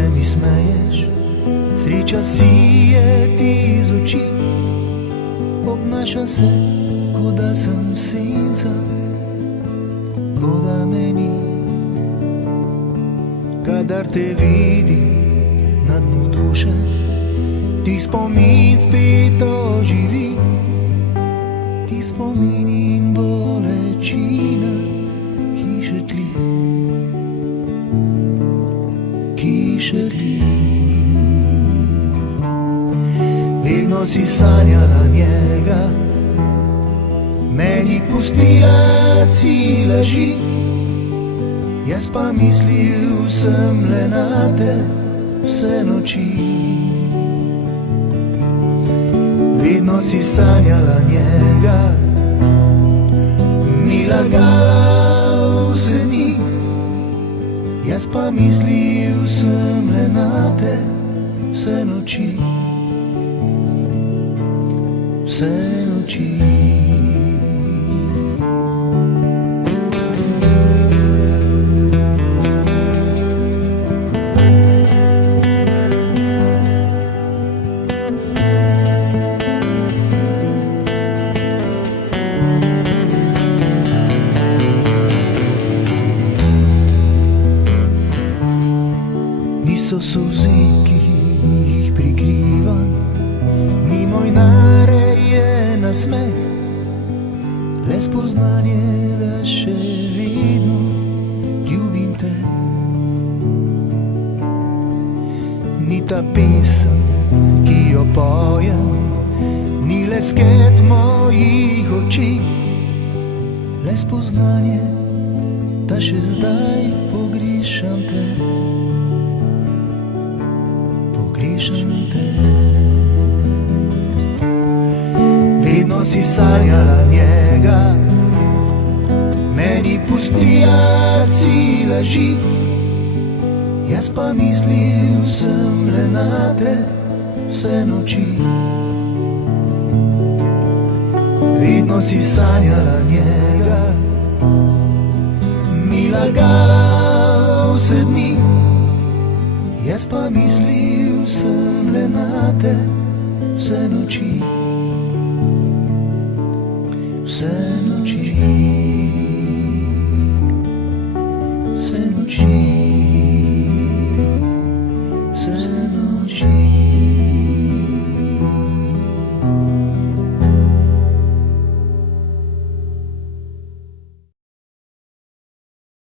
se mi smeješ, sreča sije ti iz oči. Obnaša se, kot da sem senca, kot da me ni. Kadar te vidim na dnu duše, ti spomin spet oživi. Ti spomin in bolečina, ki še tli, ki še tli. Vedno si sanjala njega, meni pustila si laži. Jaz pa mislil sem le na te vse noči. Vedno si sanjala njega, mi lagala vse dni. Jaz pa mislil sem le na te vse noči. Vse noči. Niso solze, ki jih prikrivam, ni moj narejen nasmeh, le spoznanje, da še vedno ljubim te. Ni ta pesem, ki jo pojem, ni le sket mojih oči, le spoznanje, da še zdaj pogrešam te. Pogrešam te. Vedno si sanjala njega, meni pustila si laži. Jaz pa mislil sem le na te vse noči. Vedno si sanjala njega, mi lagala vse dni. Jaz pa mislil sem le na te vse noči. Vse